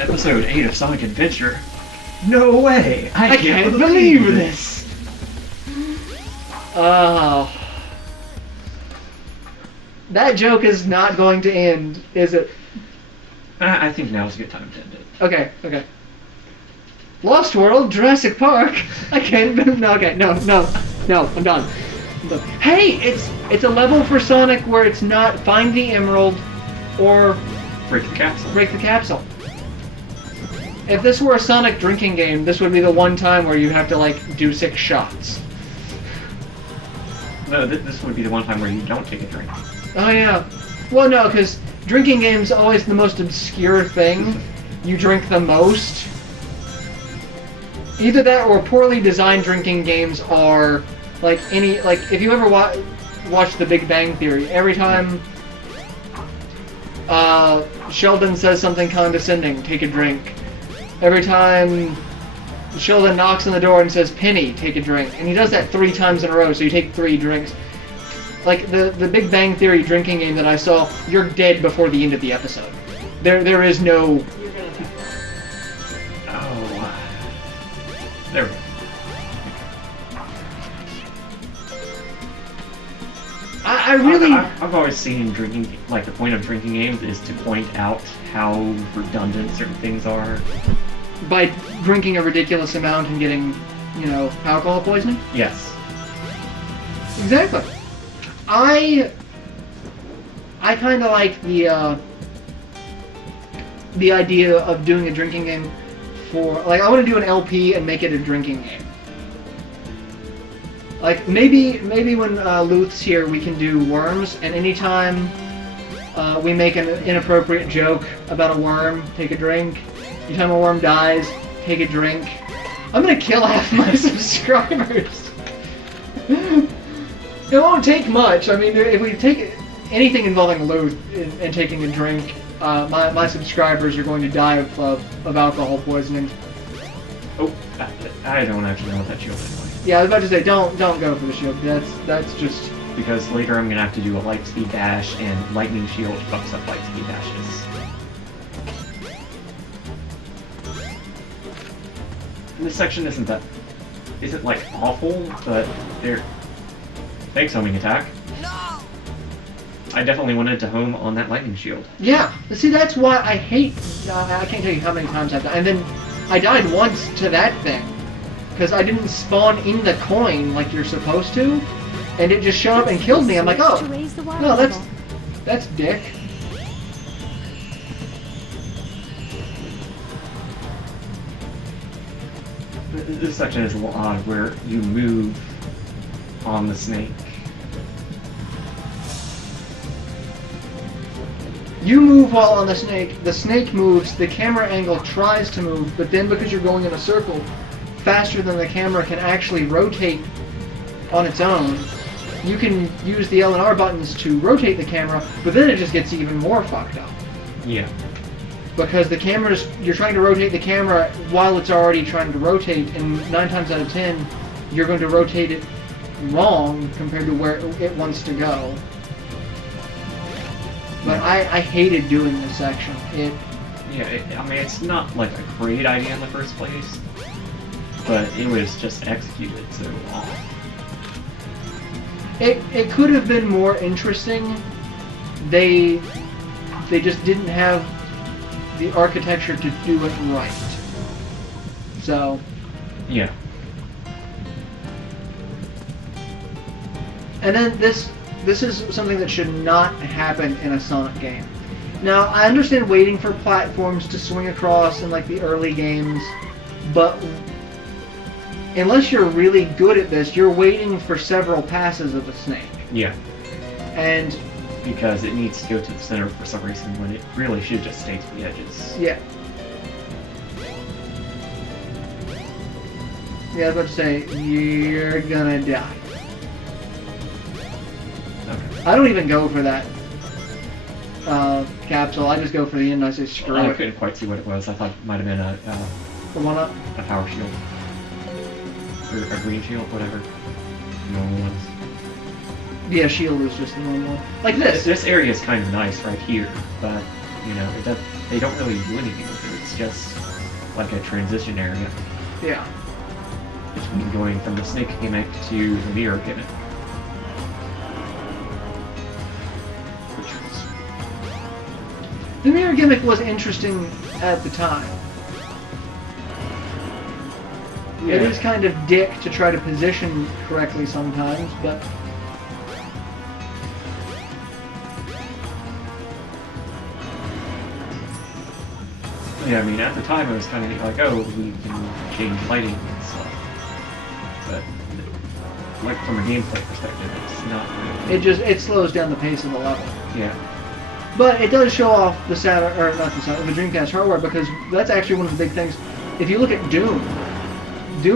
Episode 8 of Sonic Adventure. No way! I can't believe this! Oh. That joke is not going to end, is it? I think now's a good time to end it. Okay. Lost World, Jurassic Park. I can't. No, okay, no, I'm done. Hey, it's a level for Sonic where it's not find the emerald or break the capsule. Break the capsule. If this were a Sonic drinking game, this would be the one time where you have to like do 6 shots. No, this would be the one time where you don't take a drink. Oh yeah. Well, no, because drinking games are always the most obscure thing. You drink the most. Either that or poorly designed drinking games are like if you ever watch The Big Bang Theory, every time Sheldon says something condescending, take a drink. Every time Sheldon knocks on the door and says Penny, take a drink. And he does that 3 times in a row, so you take 3 drinks. Like the Big Bang Theory drinking game that I saw, you're dead before the end of the episode. There is no. Oh, there we go. I really. I've always seen drinking, like the point of drinking games is to point out how redundant certain things are. By drinking a ridiculous amount and getting, alcohol poisoning? Yes. Exactly. I kind of like the idea of doing a drinking game for, like, I want to do an LP and make it a drinking game. Like, maybe when Luth's here, we can do worms, and anytime we make an inappropriate joke about a worm, take a drink. Anytime a worm dies, take a drink. I'm gonna kill half my subscribers. It won't take much. I mean, if we take anything involving Luth and taking a drink, my subscribers are going to die of alcohol poisoning. Oh, I don't actually know what that shield is like. Yeah, I was about to say, don't go for the shield. That's just... Because later I'm gonna have to do a light speed dash, and lightning shield fucks up light speed dashes. And this section isn't like awful, but there. Thanks, homing attack. No. I definitely wanted to home on that lightning shield. Yeah, see, that's why I hate. I can't tell you how many times I've died, and then I died once to that thing because I didn't spawn in the coin like you're supposed to, and it just showed up and killed me. I'm like, oh, no, that's dick. This section is a little odd where you move on the snake. You move while on the snake moves, the camera angle tries to move, but then because you're going in a circle faster than the camera can actually rotate on its own, you can use the L and R buttons to rotate the camera, but then it just gets even more fucked up. Yeah. Because you're trying to rotate the camera while it's already trying to rotate, and 9 times out of 10, you're going to rotate it wrong compared to where it wants to go. But I hated doing this section. I mean, it's not like a great idea in the first place, but it was just executed so off. It could have been more interesting. They just didn't have the architecture to do it right. So. Yeah. And then this is something that should not happen in a Sonic game. Now, I understand waiting for platforms to swing across in like the early games, but unless you're really good at this, you're waiting for several passes of the snake. Yeah. And because it needs to go to the center for some reason when it really should just stay to the edges. Yeah. Yeah, I was about to say, you're gonna die. Okay. I don't even go for that capsule. I just go for the end and I say screw it. I couldn't quite see what it was. I thought it might have been a power shield. Or a green shield, whatever. Normal ones. Yeah, shield is just the normal one. Like this. This area is kind of nice right here, but, they don't really do anything with it. it's just like a transition area Yeah. between going from the snake gimmick to the mirror gimmick. The mirror gimmick was interesting at the time. Yeah. It is kind of dick to try to position correctly sometimes, but Yeah, I mean, at the time it was kind of like, oh, we can change lighting and stuff. But, like, from a gameplay perspective, it's not really... it slows down the pace of the level. Yeah. But it does show off the Saturn, or not the Saturn, the Dreamcast hardware, because that's actually one of the big things. If you look at Doom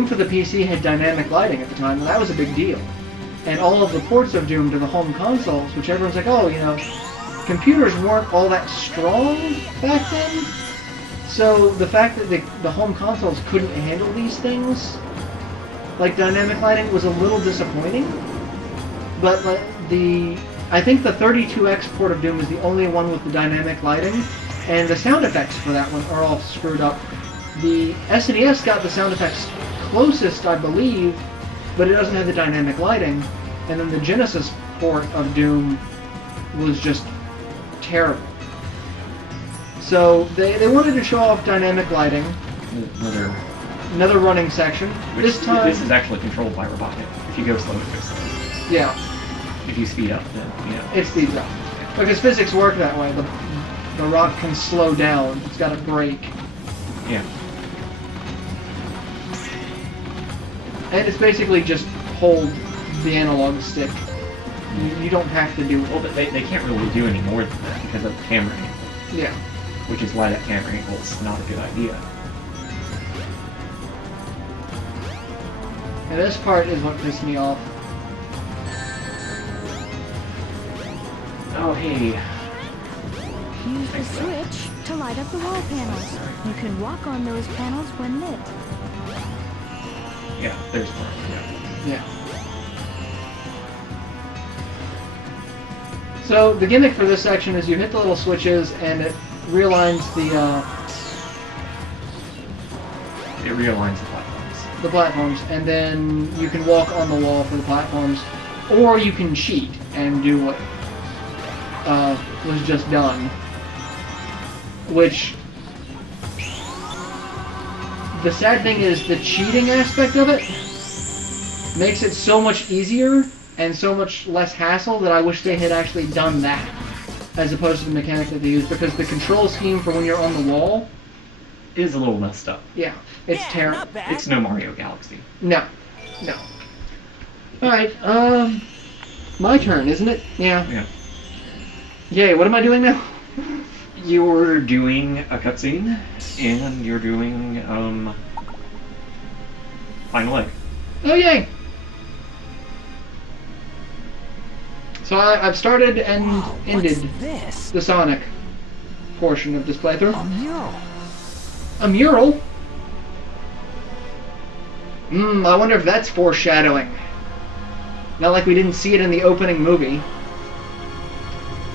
for the PC had dynamic lighting at the time, and that was a big deal. And all of the ports of Doom to the home consoles, which everyone's like, oh, you know, computers weren't all that strong back then. So the fact that the home consoles couldn't handle these things, like dynamic lighting, was a little disappointing. But like, I think the 32X port of Doom is the only one with the dynamic lighting, and the sound effects for that one are all screwed up. The SNES got the sound effects closest, I believe, but it doesn't have the dynamic lighting. And then the Genesis port of Doom was just terrible. So they wanted to show off dynamic lighting. Another running section. This time, this is actually controlled by Robotnik. If you go slow, it goes slow. Yeah. If you speed up, then yeah. It speeds up. Because physics work that way. The rock can slow down. It's got a brake. Yeah. And it's basically just hold the analog stick. You don't have to do it. Well, but they can't really do any more than that because of the camera angle. Yeah. Which is why that camera angle is not a good idea. And this part is what pissed me off. Oh, hey. Use the switch to light up the wall panels. You can walk on those panels when lit. Yeah, there's one. Yeah. Yeah. So the gimmick for this section is you hit the little switches and it realigns It realigns the platforms. the platforms, and then you can walk on the wall for the platforms, or you can cheat and do what was just done. Which, the sad thing is the cheating aspect of it makes it so much easier and so much less hassle that I wish they had actually done that as opposed to the mechanic that they use, because the control scheme for when you're on the wall Is a little messed up. yeah, it's terrible. It's no Mario Galaxy. No. Alright, my turn, isn't it? Yeah. Yeah. Yay, what am I doing now? You're doing a cutscene, and you're doing, Final Egg. Oh, yay! So I've started and ended This? the Sonic portion of this playthrough. A mural. A mural? I wonder if that's foreshadowing. Not like we didn't see it in the opening movie.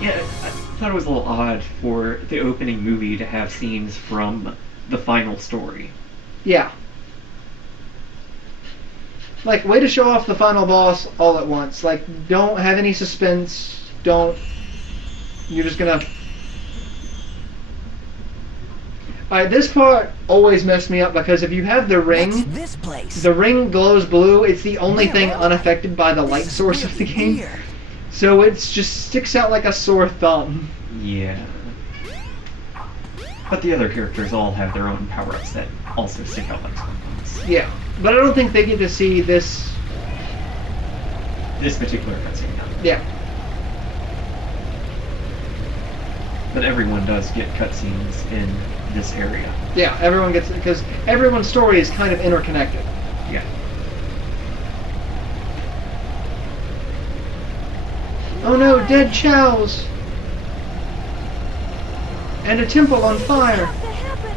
Yeah, I thought it was a little odd for the opening movie to have scenes from the final story. Yeah. Like, way to show off the final boss all at once. Like, don't have any suspense. Don't... You're just gonna... Alright, this part always messed me up because if you have the ring... What's this place? The ring glows blue. It's the only thing unaffected by the light source of the game. Weird. So it just sticks out like a sore thumb. Yeah. But the other characters all have their own power-ups that also stick out like sore thumbs. Yeah. But I don't think they get to see this... This particular cutscene. Yeah. But everyone does get cutscenes in this area. Yeah, everyone gets it, because everyone's story is kind of interconnected. Yeah. Oh no, dead chows! And a temple on fire! What happened?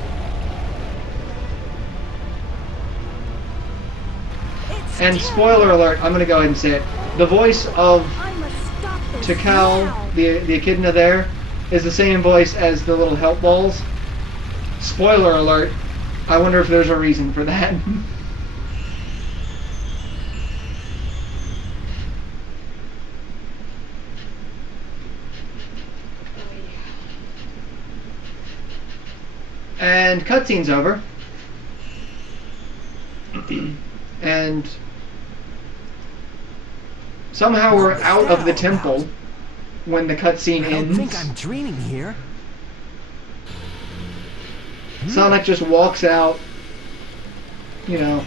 It's And still- spoiler alert, I'm gonna go ahead and say it. The voice of I must stop this Tikal, now. the echidna there, is the same voice as the little help balls. Spoiler alert. I wonder if there's a reason for that. And cutscene's over. And somehow we're out of the temple when the cutscene ends. I don't think I'm dreaming here. Sonic just walks out, you know,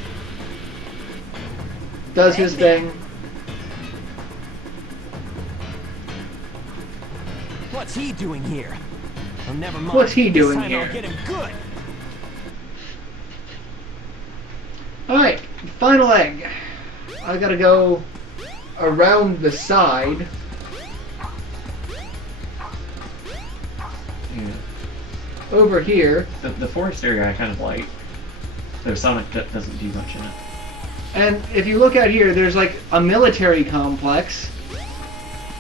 does his thing. What's he doing here? Oh, never mind. What's he doing This time here? I'll get him good. Alright, final egg. I gotta go around the side. Yeah. Over here. The forest area I kind of like, though Sonic doesn't do much in it. And if you look out here, there's like a military complex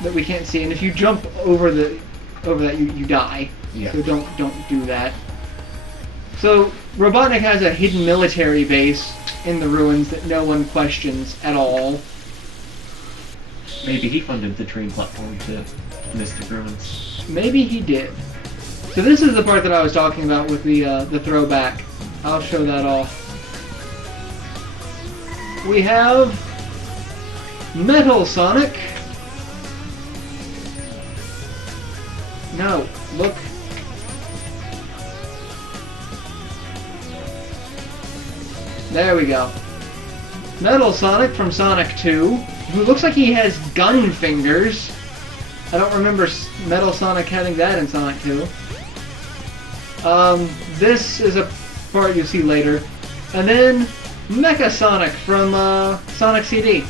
that we can't see, and if you jump over that, you die. Yeah. So don't do that. So Robotnik has a hidden military base in the ruins that no one questions at all. Maybe he funded the train platform to Mystic Ruins. Maybe he did. So this is the part that I was talking about with the throwback. I'll show that off. We have Metal Sonic. No, look. There we go. Metal Sonic from Sonic 2, who looks like he has gun fingers. I don't remember Metal Sonic having that in Sonic 2. This is a part you'll see later. And then Mecha Sonic from Sonic CD.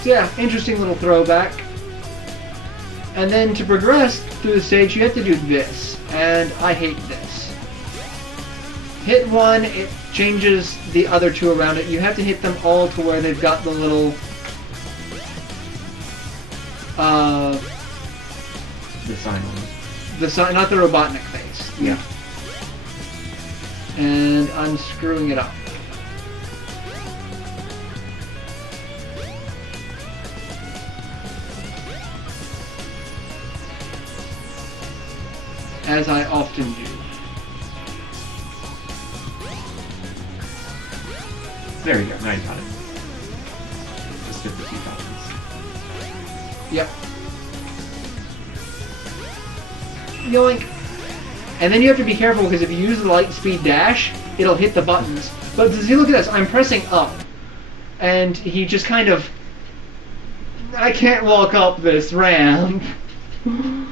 So yeah, interesting little throwback. And then to progress through the stage, you have to do this. And I hate this. Hit one, it changes the other two around it. You have to hit them all to where they've got the little... The sign on it. the sign, not the Robotnik face. Yeah. And I'm screwing it up. As I often do. There you go, now you got it. Just did the 2000s. Yep. Yoink. And then you have to be careful because if you use the light speed dash, it'll hit the buttons. But see, look at this. I'm pressing up. And he just kind of... I can't walk up this ramp. Yeah.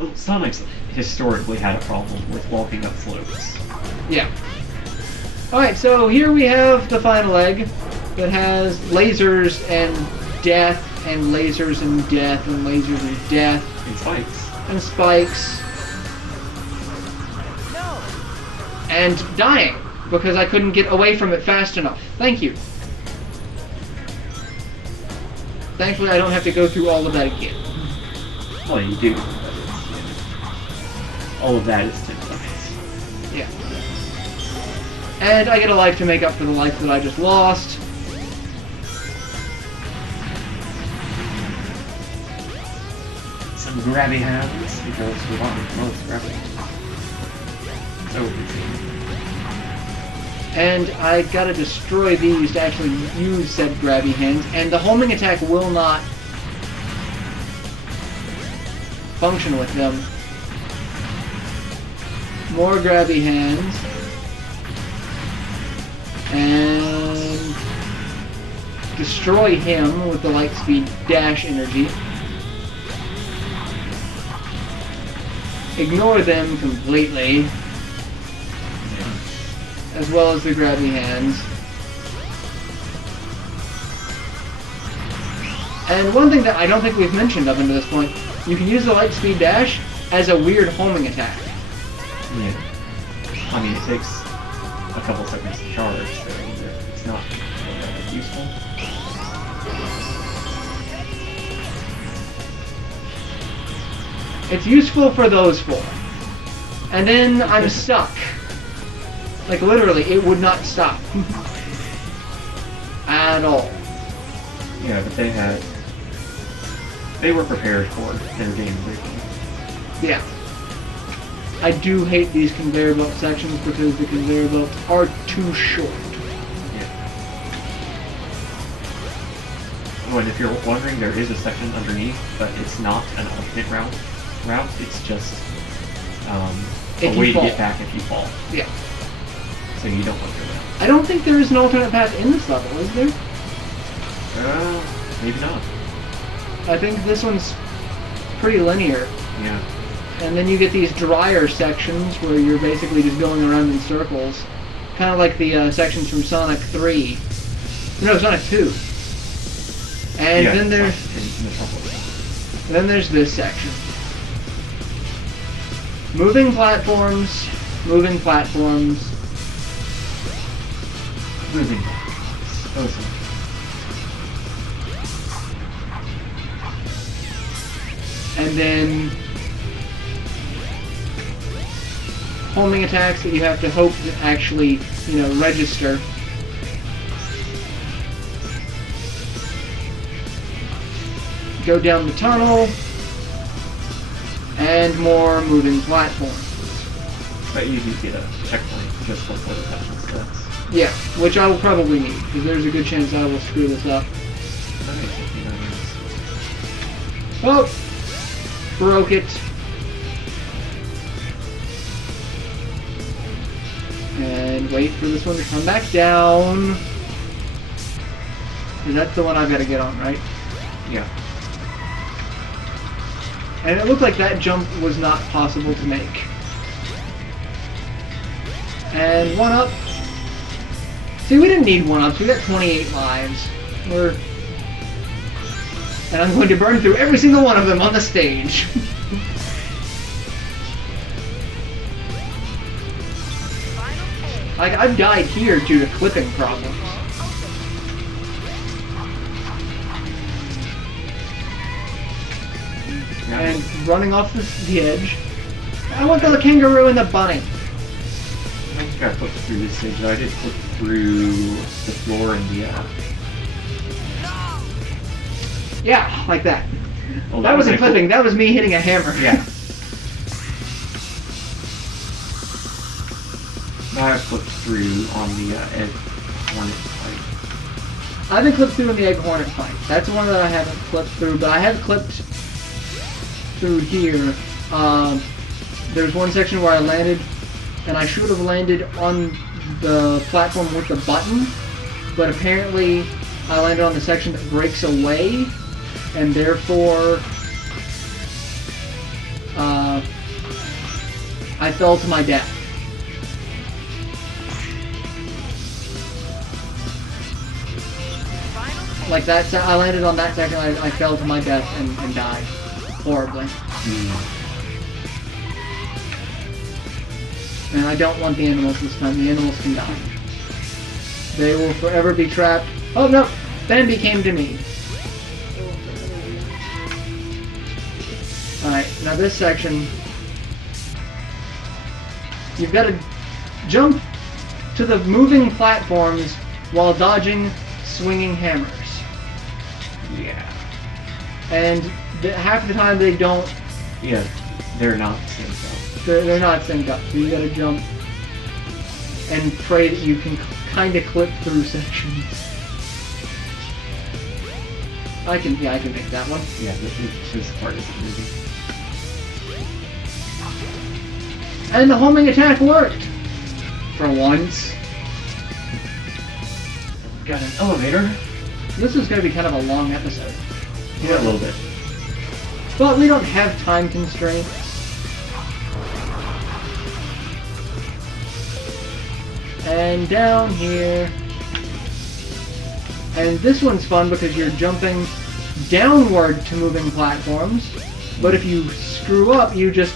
Well, Sonic's historically had a problem with walking up slopes. Yeah. Alright, so here we have the final egg that has lasers and death, and lasers and death, and lasers and death. And spikes. And spikes. No. And dying, because I couldn't get away from it fast enough. Thank you. Thankfully, I don't have to go through all of that again. Well, you do. But it's, all of that is 10 seconds. Yeah. And I get a life to make up for the life that I just lost. Some grabby hands, because we want most grabby. So easy. And I gotta destroy these to actually use said grabby hands, and the homing attack will not function with them. More grabby hands. And destroy him with the light speed dash energy. Ignore them completely. As well as the grabby hands. And one thing that I don't think we've mentioned up until this point, you can use the light speed dash as a weird homing attack. Yeah. I mean, it takes a couple seconds to charge, so it's not really useful. It's useful for those four. And then I'm stuck. Like literally, it would not stop. At all. Yeah, but they were prepared for their game breaking. Yeah. I do hate these conveyor belt sections because the conveyor belts are too short. Yeah. Oh, and if you're wondering, there is a section underneath, but it's not an alternate route. It's just a way to get back if you fall. Yeah. So you don't want to go down. I don't think there is an alternate path in this level, is there? Maybe not. I think this one's pretty linear. Yeah. And then you get these drier sections where you're basically just going around in circles. Kind of like the sections from Sonic 3. No, Sonic 2. And yeah, then there's this section. Moving platforms, moving platforms. Moving platforms. Awesome. And then homing attacks that you have to hope to actually, register. Go down the tunnel, and more moving platforms. But you do get a checkpoint just before the touching steps. Yeah, which I will probably need, because there's a good chance I will screw this up. Oh! Broke it. And wait for this one to come back down. And that's the one I've got to get on, right? Yeah. And it looked like that jump was not possible to make. And one up. See, we didn't need one ups. We got 28 lives. And I'm going to burn through every single one of them on the stage. Like, I've died here due to clipping problems. And running off the edge. I want the kangaroo and the bunny. I just got flipped through this stage. I did flip through the floor and the Yeah, like that. Well, that wasn't clipping, that was me hitting a hammer. Yeah. I flipped through on the egg hornet fight. I haven't clipped through in the egg hornet fight. That's one that I haven't clipped through, but I have clipped through here. There's one section where I landed, and I should have landed on the platform with the button, but apparently I landed on the section that breaks away, and therefore I fell to my death. Like that, I landed on that section, I fell to my death and died horribly. And I don't want the animals this time. The animals can die. They will forever be trapped. Oh no! Bambi came to me. Alright, now this section, you've got to jump to the moving platforms while dodging swinging hammers. Yeah. And half the time they don't. Yeah, they're not synced up. They're not synced up, so you gotta jump and pray that you can kind of clip through sections. I can make that one. Yeah, this part isn't moving. And the homing attack worked! For once. Got an elevator. This is going to be kind of a long episode. Yeah, a little bit. But we don't have time constraints. And down here. And this one's fun because you're jumping downward to moving platforms. But if you screw up, you just...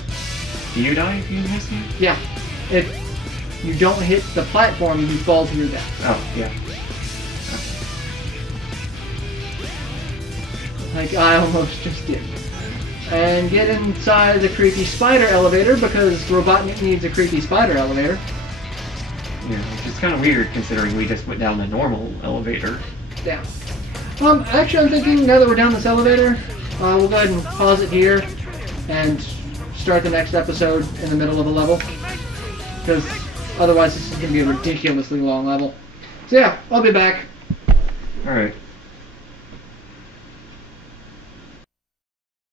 Do you die if you miss me? Yeah. If you don't hit the platform, you fall to your death. Oh, yeah. Like I almost just did. and get inside the creepy spider elevator because Robotnik needs a creepy spider elevator. Yeah, which is kind of weird considering we just went down a normal elevator. Yeah. Actually, I'm thinking now that we're down this elevator, we'll go ahead and pause it here and start the next episode in the middle of a level. Because otherwise this is going to be a ridiculously long level. So yeah, I'll be back. Alright.